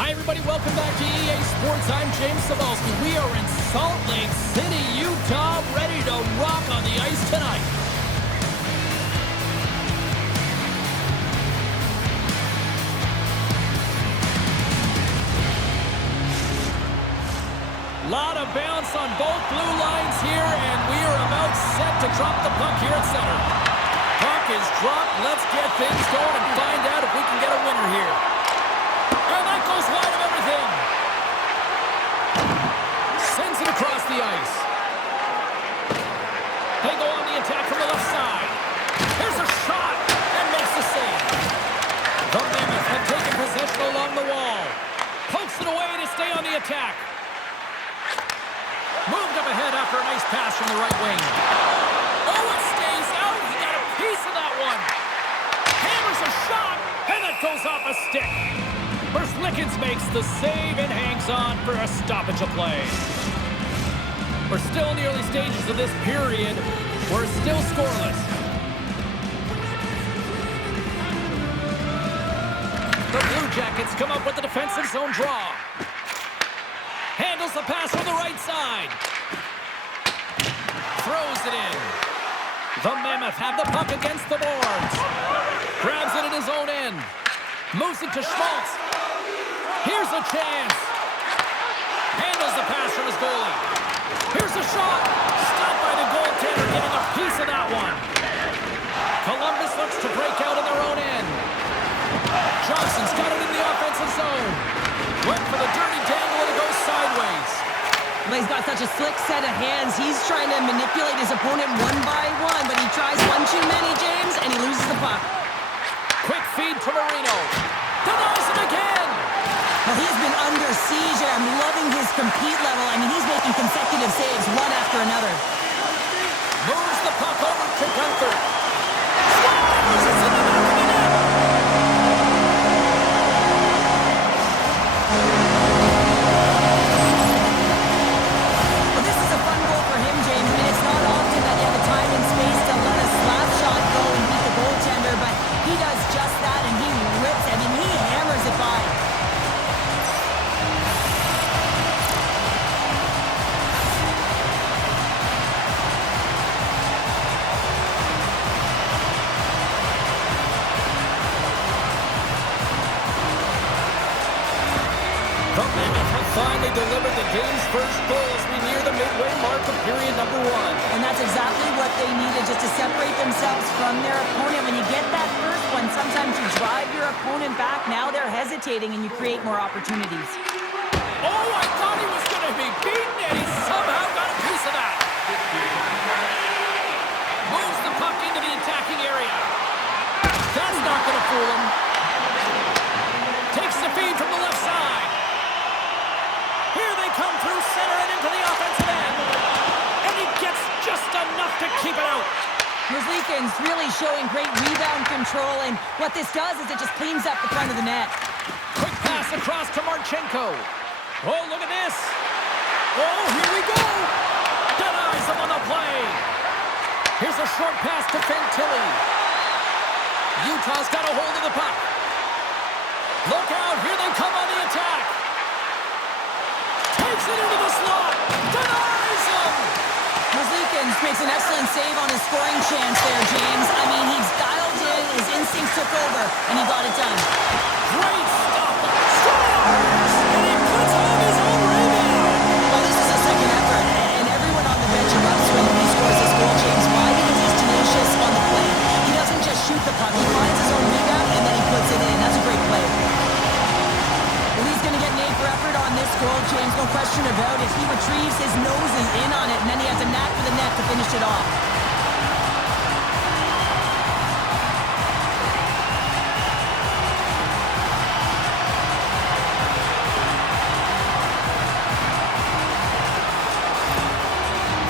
Hi, everybody. Welcome back to EA Sports. I'm James Cebulski. We are in Salt Lake City, Utah, ready to rock on the ice tonight. Lot of bounce on both blue lines here, and we are about set to drop the puck here at center. Puck is dropped. Let's get things going and find out if we can get a winner here. And that goes wide of everything. Sends it across the ice. They go on the attack from the left side. Here's a shot and makes the save. The Mammoth have taken possession along the wall. Pokes it away to stay on the attack. Moved up ahead after a nice pass from the right wing. Oh, it stays out. He got a piece of that one. Hammers a shot, and that goes off a stick. Lickens makes the save and hangs on for a stoppage of play. We're still in the early stages of this period. We're still scoreless. The Blue Jackets come up with the defensive zone draw. Handles the pass from the right side. Throws it in. The Mammoth have the puck against the boards. Grabs it at his own end. Moves it to Schmaltz. Here's a chance. Handles the pass from his goalie. Here's a shot. Stopped by the goaltender, getting a piece of that one. Columbus looks to break out in their own end. Johnson's got it in the offensive zone. Went for the dirty dangle and it goes sideways. Well, he's got such a slick set of hands. He's trying to manipulate his opponent one by one, but he tries one too many, James, and he loses the puck. Quick feed to Marino. Denies him again. Well, he's been under siege. I'm loving his compete level. I mean, he's making consecutive saves one after another. Moves the puck over to Gunther. Scores! It's in the back of the net. Well, this is a fun goal for him, James. I mean, it's not often that you have the time and space to let a slap shot go and beat the goaltender, but he does just that, and he rips. I mean, he hammers it by. The Mammoth have finally delivered the game's first goal as we near the midway mark of period number 1. And that's exactly what they needed, just to separate themselves from their opponent. When you get that first one, sometimes you drive your opponent back. Now they're hesitating, and you create more opportunities. Oh, I thought he was going to be beaten, and he somehow got a piece of that. Moves the puck into the attacking area. That's not going to fool him. Takes the feed from the left side. Here they come through center and into the offensive end. And he gets just enough to keep it out. Lickens really showing great rebound control, and what this does is it just cleans up the front of the net. Quick pass across to Marchenko. Oh, look at this. Oh, here we go. Denies him on the play. Here's a short pass to Fantilli. Utah's got a hold of the puck. Look out. Here they come on the attack. Takes it into the slot. Denies him. Lickens makes an excellent save on his scoring chance there, James. I mean, he's dialed in, his instincts took over, and he got it done. Great stop. Scores! And he puts on his own rebound. Well, this is a second effort, and everyone on the bench erupts when he scores this goal, James. Why? Because he's tenacious on the play. He doesn't just shoot the puck. He finds his own rebound, and then he puts it in. That's a great play. Well, he's going to get an A for effort on this goal, James. No question about it. He retrieves his nose is in on it, and then he has a knack for the net to finish it off.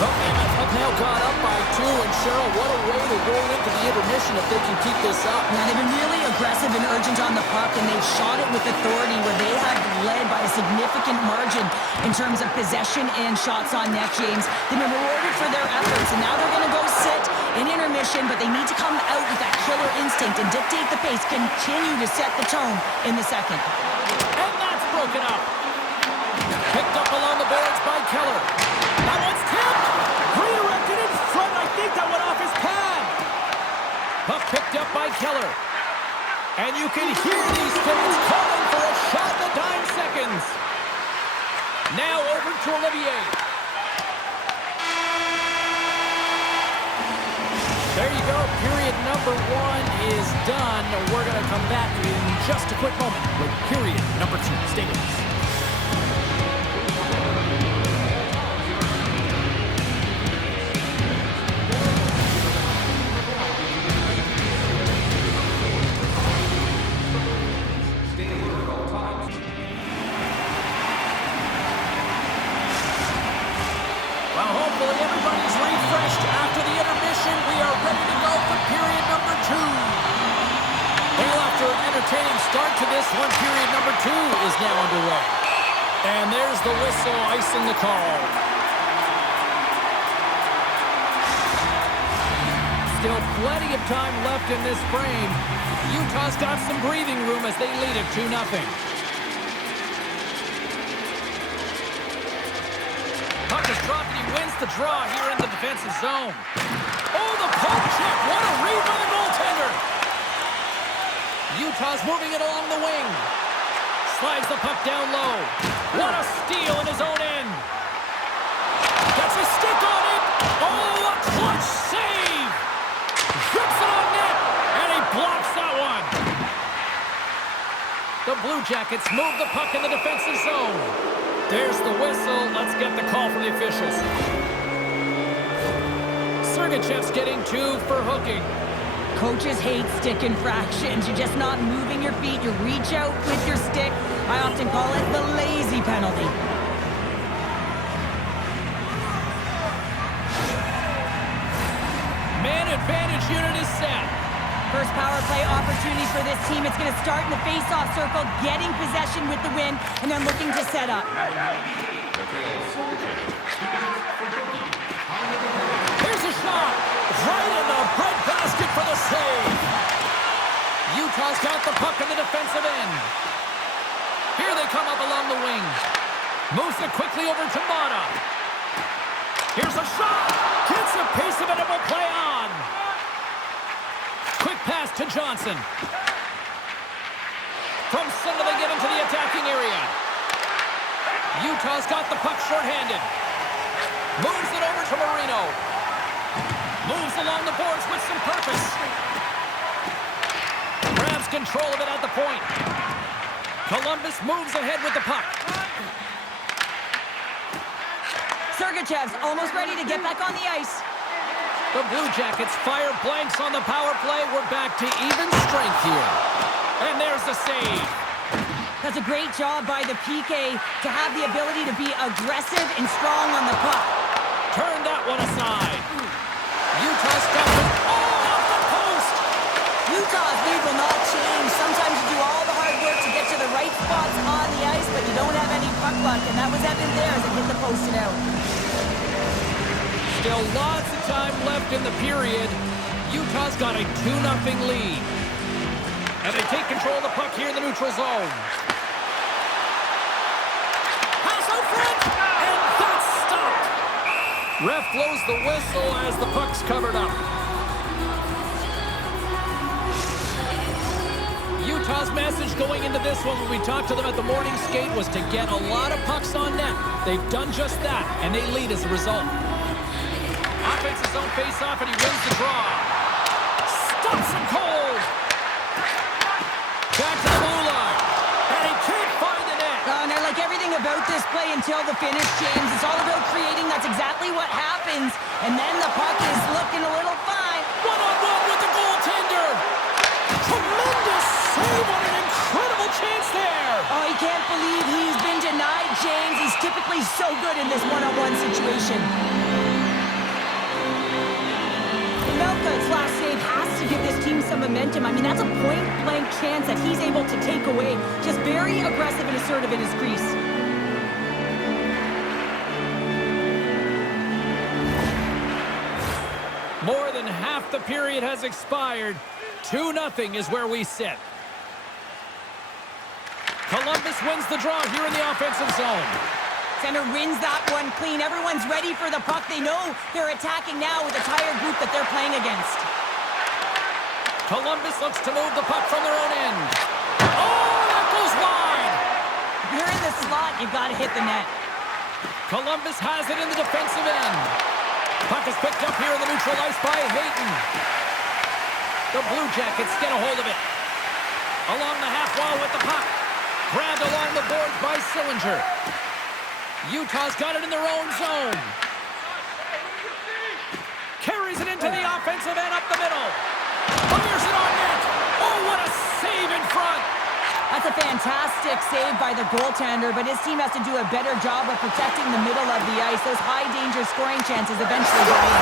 The Mammoth have now gone up by 2, and Cheryl, what a way to roll into the intermission if they can keep this up. Yeah, they've been really aggressive and urgent on the puck, and they've shot it with authority where they have led by a significant margin in terms of possession and shots on net, James. They've been rewarded for their efforts, and now they're going to go sit in intermission, but they need to come out with that killer instinct and dictate the pace, continue to set the tone in the second. And that's broken up. Picked up along the boards by Keller. That one's tipped. Redirected in front. I think that went off his pad. Puck picked up by Keller. And you can hear these fans calling for a shot in the dying seconds. Now over to Olivier. There you go. Period number 1 is done. We're going to come back in just a quick moment with period number 2. Stay with us. Well, hopefully everybody's refreshed after the intermission. We are ready to go for period number 2. Well, after an entertaining start to this one, period number 2 is now underway. And there's the whistle icing the call. Still plenty of time left in this frame. Utah's got some breathing room as they lead it 2-0. Puck is dropped and he wins the draw here in the defensive zone. Oh, the poke check. What a read by the goaltender. Utah's moving it along the wing. Slides the puck down low. What a steal in his own end. Gets a stick on it. Oh, a clutch save. Drips it on net. And he blocks that one. The Blue Jackets move the puck in the defensive zone. There's the whistle. Let's get the call from the officials. Sergachev's getting 2 for hooking. Coaches hate stick infractions. You're just not moving your feet. You reach out with your stick. I often call it the lazy penalty. Man advantage unit is set. First power play opportunity for this team. It's going to start in the face-off circle, getting possession with the win, and then looking to set up. Here's a shot. Right in the breadbasket for the save. Utah's got the puck in the defensive end. Here they come up along the wing. Moves it quickly over to Mata. Here's a shot. Gets a piece of it and will play on. Quick pass to Johnson. From center they get into the attacking area. Utah's got the puck shorthanded. Moves it over to Marino. Moves along the boards with some purpose. Grabs control of it at the point. Columbus moves ahead with the puck. Sergachev's almost ready to get back on the ice. The Blue Jackets fire blanks on the power play. We're back to even strength here. And there's the save. That's a great job by the PK to have the ability to be aggressive and strong on the puck. Turn that one aside. Utah's got it all off the post. Utah's lead will not change. Sometimes you do all the hard work to get to the right spots on the ice, but you don't have any puck luck, and that was evident there as it hit the post and out. Still lots of time left in the period. Utah's got a 2-0 lead. And they take control of the puck here in the neutral zone. Pass out front, and that's stopped. Ref blows the whistle as the puck's covered up. Utah's message going into this one when we talked to them at the morning skate was to get a lot of pucks on net. They've done just that, and they lead as a result. Offensive zone face-off, and he wins the draw. Stops him cold. Back to the blue line. And he can't find the net. And I like everything about this play until the finish, James. It's all about creating. That's exactly what happens. And then the puck is looking a little fine. One-on-one with the goaltender. Tremendous save on an incredible chance there. Oh, he can't believe he's been denied, James. He's typically so good in this one-on-one situation. Melka's last save has to give this team some momentum. I mean, that's a point-blank chance that he's able to take away. Just very aggressive and assertive in his crease. More than half the period has expired. 2-0 is where we sit. Columbus wins the draw here in the offensive zone. Center wins that one clean. Everyone's ready for the puck. They know they're attacking now with a tired group that they're playing against. Columbus looks to move the puck from their own end. Oh, that goes wide! If you're in the slot, you've got to hit the net. Columbus has it in the defensive end. Puck is picked up here in the neutral ice by Hayton. The Blue Jackets get a hold of it. Along the half wall with the puck. Grabbed along the boards by Sillinger. Utah's got it in their own zone. Carries it into the offensive end up the middle. Fires it on net. Oh, what a save in front. That's a fantastic save by the goaltender, but his team has to do a better job of protecting the middle of the ice. Those high-danger scoring chances eventually go in.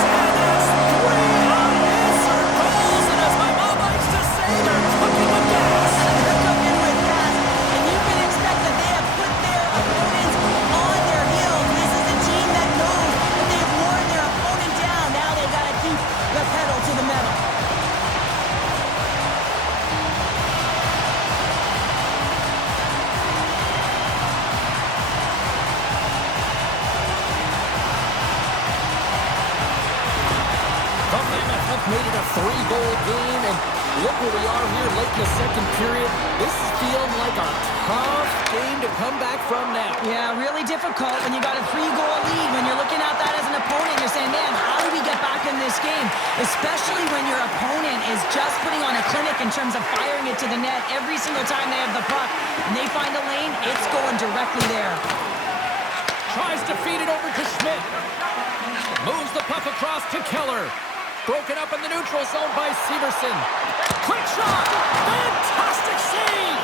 And that's 3 unanswered goals, and as my mom likes to say, they're cooking with gas. They're cooking with gas, and you can expect that they have put their opponents on their heels. This is a team that knows that they've worn their opponent down. Now they've got to keep the pedal to the metal. Made it a 3-goal game, and look where we are here late in the second period. This is feeling like a tough game to come back from now. Yeah, really difficult when you got a 3-goal lead. When you're looking at that as an opponent, you're saying, man, how do we get back in this game? Especially when your opponent is just putting on a clinic in terms of firing it to the net every single time they have the puck. And they find a lane, it's going directly there. Tries to feed it over to Schmidt. Moves the puck across to Keller. Broken up in the neutral zone by Severson. Quick shot! Fantastic save!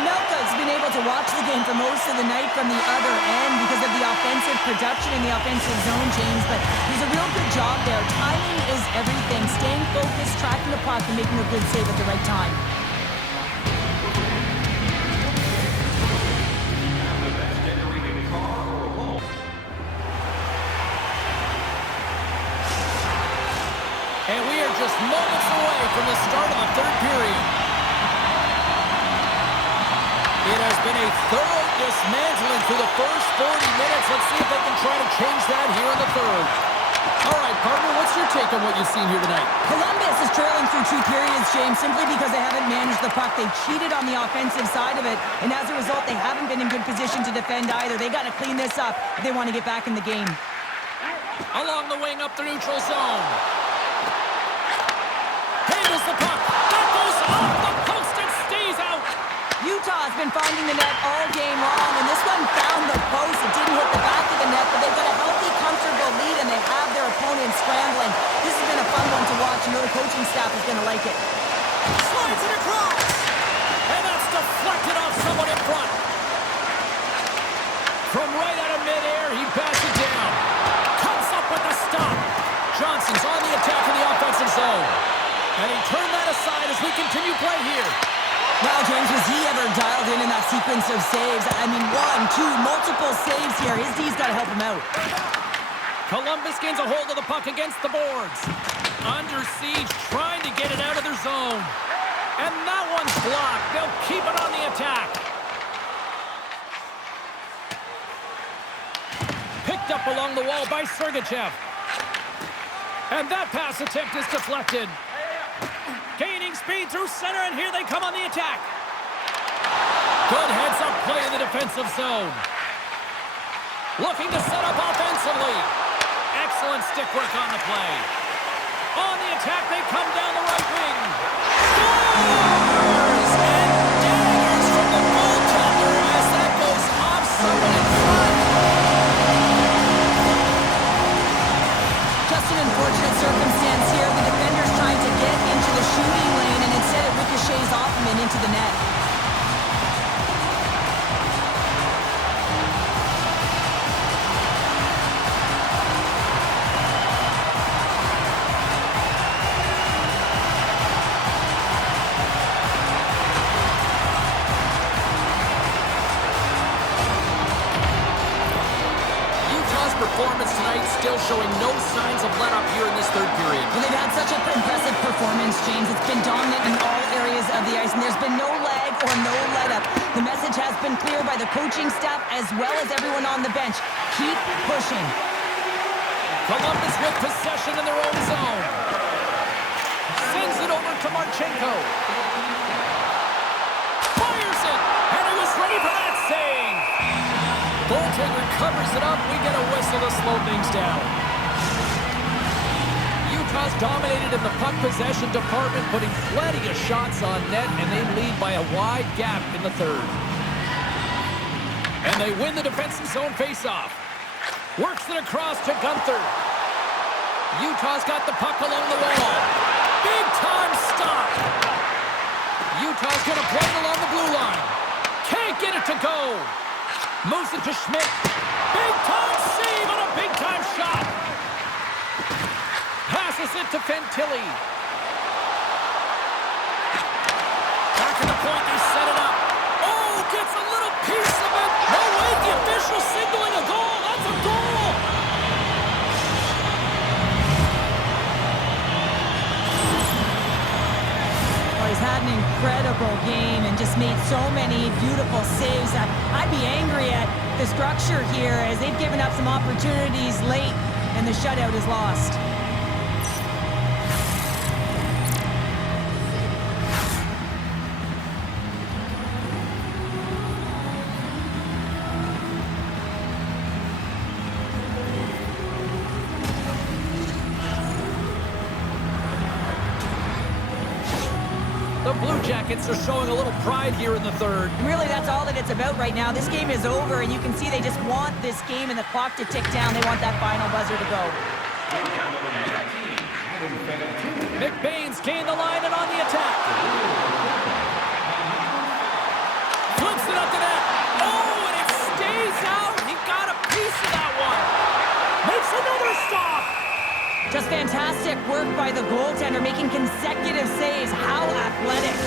Melka's been able to watch the game for most of the night from the other end because of the offensive production in the offensive zone, James, but he's a real good job there. Timing is everything. Staying focused, tracking the puck, and making a good save at the right time. And we are just moments away from the start of the third period. It has been a thorough dismantling through the first 40 minutes. Let's see if they can try to change that here in the third. All right, partner, what's your take on what you've seen here tonight? Columbus is trailing through 2 periods, James, simply because they haven't managed the puck. They've cheated on the offensive side of it, and as a result, they haven't been in good position to defend either. They got to clean this up if they want to get back in the game. Along the wing up the neutral zone. Handles the puck. That goes off the post and stays out. Utah has been finding the net all game long, and this one found the post. It didn't hit the back of the net, but they've got a healthy, comfortable lead, and they have their opponent scrambling. This has been a fun one to watch. You know the coaching staff is going to like it. Slides it across. And that's deflected off someone in front. From right out of midair, he bats it down. Comes up with a stop. Johnson's on the attack in the offensive zone. And he turned that aside as we continue play here. Wow, James, was he ever dialed in that sequence of saves? I mean, 1, 2, multiple saves here. His D's got to help him out. Columbus gains a hold of the puck against the boards. Under siege, trying to get it out of their zone. And that one's blocked. They'll keep it on the attack. Picked up along the wall by Sergachev. And that pass attempt is deflected. Gaining speed through center, and here they come on the attack. Good heads-up play in the defensive zone. Looking to set up offensively. Excellent stick work on the play. On the attack, they come down the right wing. Scores! And daggers from the goaltender as that goes off someone in front. Just an unfortunate circumstance here. The defender's trying to get into the shooting lane, and instead it ricochets off him and into the net. Performance tonight still showing no signs of let up here in this third period. Well, they've had such an impressive performance, James. It's been dominant in all areas of the ice, and there's been no lag or no let-up. The message has been clear by the coaching staff as well as everyone on the bench. Keep pushing. Columbus with possession in their own zone. Sends it over to Marchenko. Fires it, and he was ready for that save. Goaltender covers it up. We get a whistle to slow things down. Utah's dominated in the puck possession department, putting plenty of shots on net, and they lead by a wide gap in the third. And they win the defensive zone faceoff. Works it across to Gunther. Utah's got the puck along the wall. Big time stop. Utah's going to play it along the blue line. Can't get it to go. Moves it to Schmidt. Big time save on a big time shot. Passes it to Fantilli. Back in the point, they set it up. Oh, gets a little piece of it. No way, the official signaling a goal. That's a goal. Well, he's had an incredible game and just made so many beautiful saves. I'd be angry at the structure here as they've given up some opportunities late and the shutout is lost. The Blue Jackets are showing a little pride here in the third. Really, that's all that it's about right now. This game is over, and you can see they just want this game and the clock to tick down. They want that final buzzer to go. McBain's gained the line and on the attack. Flips it up to net. Oh, and it stays out. He got a piece of that one. Makes another stop. Just fantastic work by the goaltender, making consecutive saves. How athletic.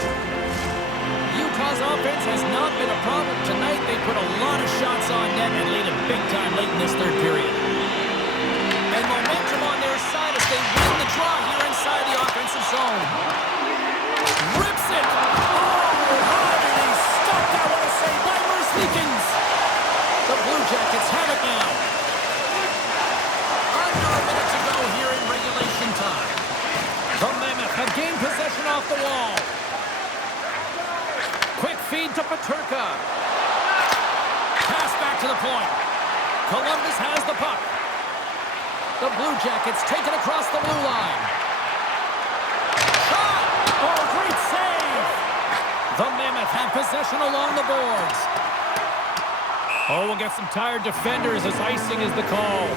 Utah's offense has not been a problem tonight. They put a lot of shots on net and lead them big time late in this third period. And momentum on their side as they win the draw here inside the offensive zone. Rips it. Oh, how did he stop that? What a save by Merzlikins. The Blue Jackets have it now. Under a minute to go here in regulation time. The Mammoth have gained possession off the wall. Quick feed to Peterka. Pass back to the point. Columbus has the puck. The Blue Jackets take it across the blue line. Shot! Oh, great save! The Mammoth have possession along the boards. Oh, we'll get some tired defenders as icing is the call.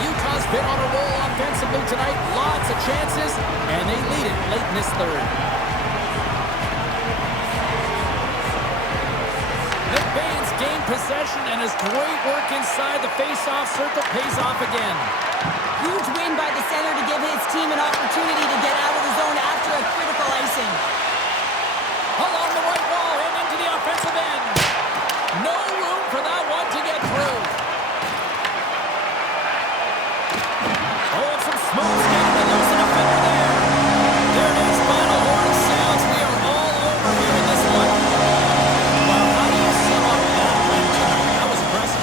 Utah's been on a roll offensively tonight. Lots of chances, and they lead it late in this third. McBain's gained possession, and his great work inside the face-off circle pays off again. Huge win by the center to give his team an opportunity to get out of the zone after a critical icing. Along the right wall and into the offensive end. No room for that one to get through. Oh, and some smooth skating to lose an offender there. There it is, final horn sounds. We are all over here in this one. Well, how do you sum up that win tonight? That was impressive.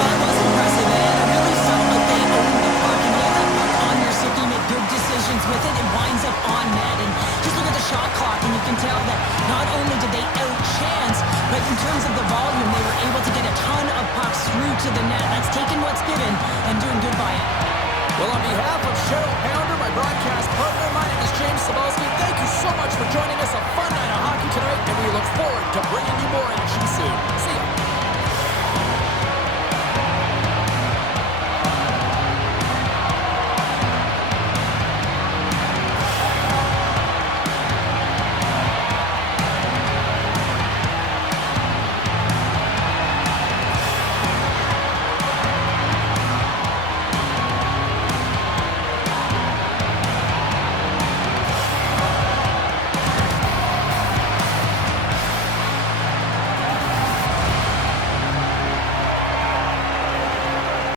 That was impressive, man. I really felt like they owned the puck, and when that puck on your stick, you make good decisions with it. It winds up on net, and just look at the shot clock, and you can tell that not only did they outchance, but in terms of the volume, they were able to get a ton of pucks through to the net. That's taking what's given and doing good by it. Well, on behalf of Cheryl Pounder, my broadcast partner, my name is James Cebulski. Thank you so much for joining us. A fun night of hockey tonight, and we look forward to bringing you more action soon.